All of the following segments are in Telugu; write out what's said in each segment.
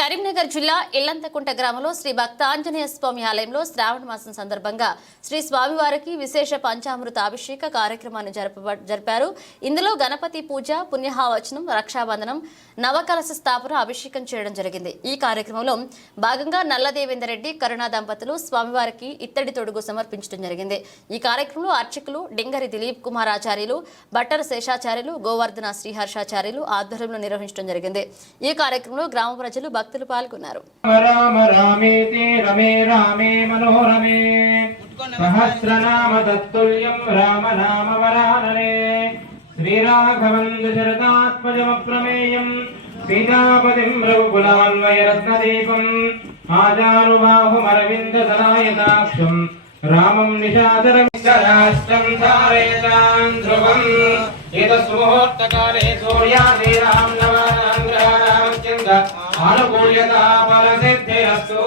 కరీంనగర్ జిల్లా ఇల్లంతకుంట గ్రామంలో శ్రీ భక్త ఆంజనేయ స్వామి ఆలయంలో శ్రావణ మాసం సందర్భంగా శ్రీ స్వామివారికి విశేష పంచామృత అభిషేక కార్యక్రమాన్ని జరప జరిపారు. ఇందులో గణపతి పూజ పుణ్యహావచనం రక్షాబంధనం నవకలశ స్థాపన అభిషేకం చేయడం జరిగింది. ఈ కార్యక్రమంలో భాగంగా నల్లదేవేందర్ రెడ్డి కరుణా దంపతులు స్వామివారికి ఇత్తడి తొడుగు సమర్పించడం జరిగింది. ఈ కార్యక్రమంలో అర్చకులు డింగరి దిలీప్ కుమార్ ఆచార్యులు బట్టర్ శేషాచార్యులు గోవర్ధన శ్రీహర్షాచార్యులు ఆధ్వర్యంలో నిర్వహించడం జరిగింది. ఈ కార్యక్రమంలో గ్రామ ప్రజలు భక్తులు పాల్గొన్నారు. రామ రామేతి రమే రామే మనోరమే. సహస్రనామ తత్తుల్యం రామ నామ వరాననే శ్రీరాఘవం దశరథాత్మజమప్రమేయం సీతాపతిం రఘుకులాన్వయరత్నదీపం. ఆజానుబాహుమరవిందదలాయతాక్షం రామం నిషాదరమిష్టరాష్ట్రం ధారయతాన్ ధ్రువం. ఏతస్ముహూర్తకాలే సూర్యాదీనాం నవానాం గ్రహాణాం చింద అనుకూల్యతా ఫలసిద్ధిరస్తు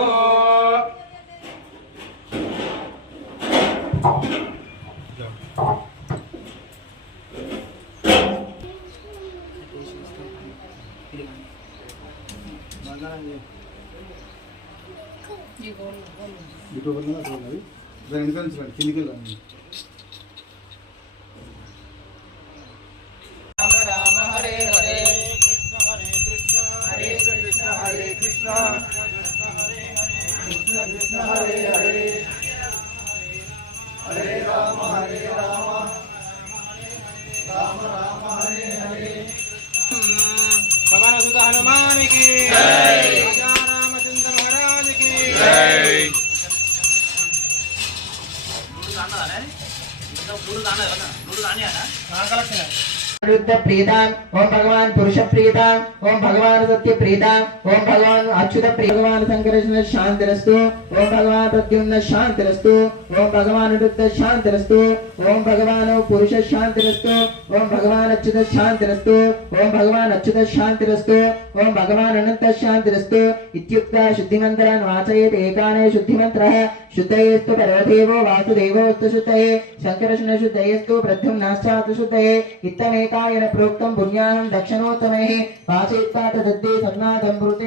ఇటు వల్ల చూడాలి దాని వెనకాల నుంచి రండి కిందికి వెళ్ళండి పవన సుత హనుమానికి రామచంద్ర మహారాజుకి युद्ध प्रीताम ओम भगवान पुरुष प्रीताम ओम भगवान सत्य प्रीताम ओम भगवान अच्युत प्रिय भगवान संकर्षण शांतिरस्तु ओम भगवान प्रद्युम्न शांतिरस्तु ओम भगवान रुद्र शांतिरस्तु ओम भगवान पुरुष शांतिरस्तु ओम भगवान अच्युत शांतिरस्तु ओम भगवान अच्युत शांतिरस्तु ओम भगवान अनंत शांतिरस्तु इत्युक्त शुद्धिमन्त्रान् वाचयेत् एकाने शुद्धिमन्त्रः शुद्धयेस्तु पर्वदेवो वासुदेवोऽस्तु शुद्धये शङ्करशुन शुद्धयेस्तु प्रद्युम्नाश्चातु शुद्धये इत्थमेकायन प्रोक्तं पुण्याहं दक्षिणोत्तमैः वाचयित्वा तदद्दे सन्नाथं ब्रूते